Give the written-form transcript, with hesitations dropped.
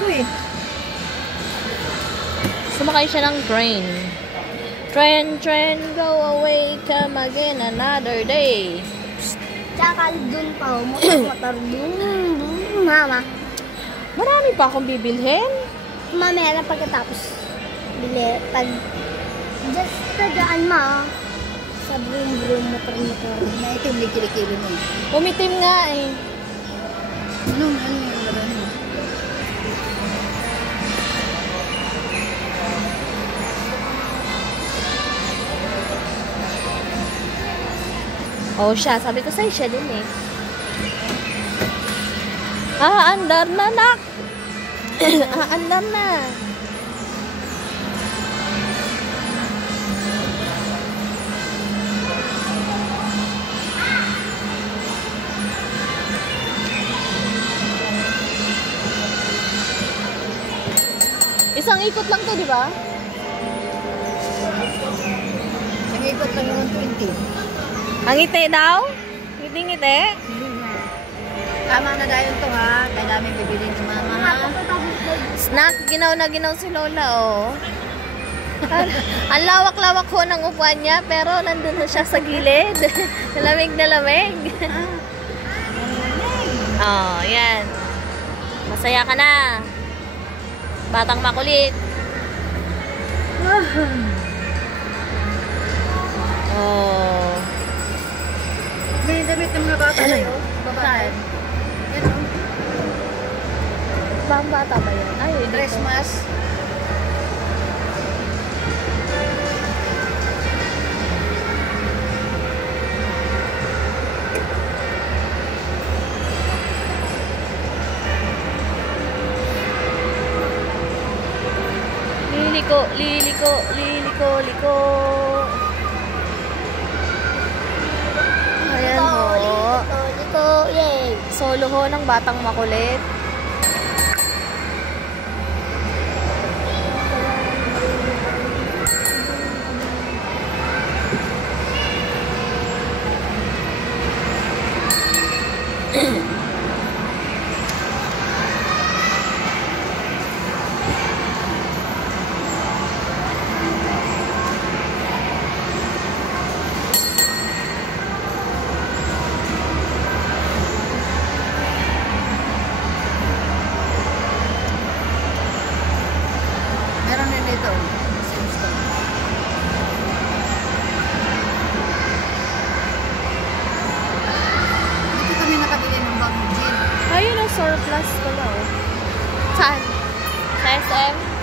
ko eh. Sumakay siya ng train. Train, go away, come again another day. Tsaka dun pa, motor dun. Mama. Marami pa akong bibilhin. Mamaya na pagkatapos. Bili. Pag just tagaan ma. Sa brum motor. Na ito yung kilikili mo. Umitim nga eh. Ano yung laban mo? Oh, siya. Sabi ko sa'yo, siya din eh. Andar na, nak! Andar na. Isang ikot lang to, di ba? Ang ikot lang yung 120. Ang ngiti daw? Ngiti-ngiti? Tama na dahil ito ha. Kaya namin bibilin ni mama ha. Snack, ginaw na ginaw si Lola, oh. Ang lawak-lawak ho ng upuan niya, pero nandun ho siya sa gilid. Nalamig na lamig. Oh, yan. Masaya ka na. Batang makulit. Oh. May damit ng mga bata na yun. Babae. Yan o. Bang bata ba yan? Ay, Dress mask. Liliko. Ayan ho. Liko, yay. Solo ho ng batang makulit. Dito. Dito kami nakabili ng bagong jean. Ayun ang surplus pala, oh. Saan? Sa SM?